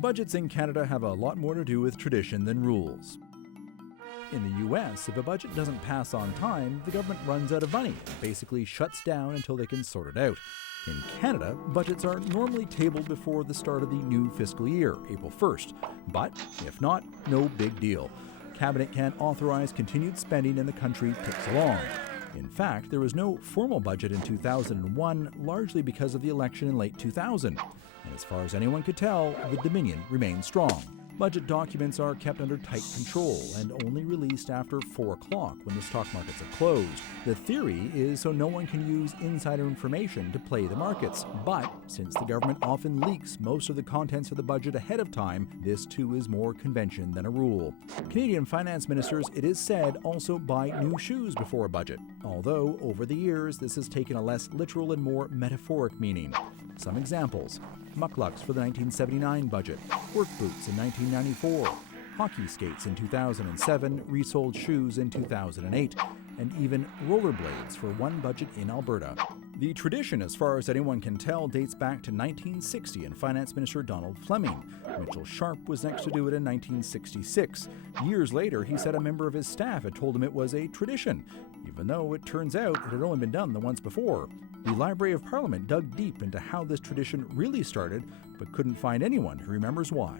Budgets in Canada have a lot more to do with tradition than rules. In the US, if a budget doesn't pass on time, the government runs out of money and basically shuts down until they can sort it out. In Canada, budgets are normally tabled before the start of the new fiscal year, April 1st. But if not, no big deal. Cabinet can authorize continued spending and the country ticks along. In fact, there was no formal budget in 2001, largely because of the election in late 2000. And as far as anyone could tell, the Dominion remained strong. Budget documents are kept under tight control and only released after 4 o'clock when the stock markets are closed. The theory is so no one can use insider information to play the markets. But since the government often leaks most of the contents of the budget ahead of time, this too is more convention than a rule. Canadian finance ministers, it is said, also buy new shoes before a budget, although over the years this has taken a less literal and more metaphoric meaning. Some examples: mucklucks for the 1979 budget, work boots in 1994, hockey skates in 2007, resold shoes in 2008, and even rollerblades for one budget in Alberta. The tradition, as far as anyone can tell, dates back to 1960 and Finance Minister Donald Fleming. Mitchell Sharp was next to do it in 1966. Years later, he said a member of his staff had told him it was a tradition, even though it turns out it had only been done the once before. The Library of Parliament dug deep into how this tradition really started, but couldn't find anyone who remembers why.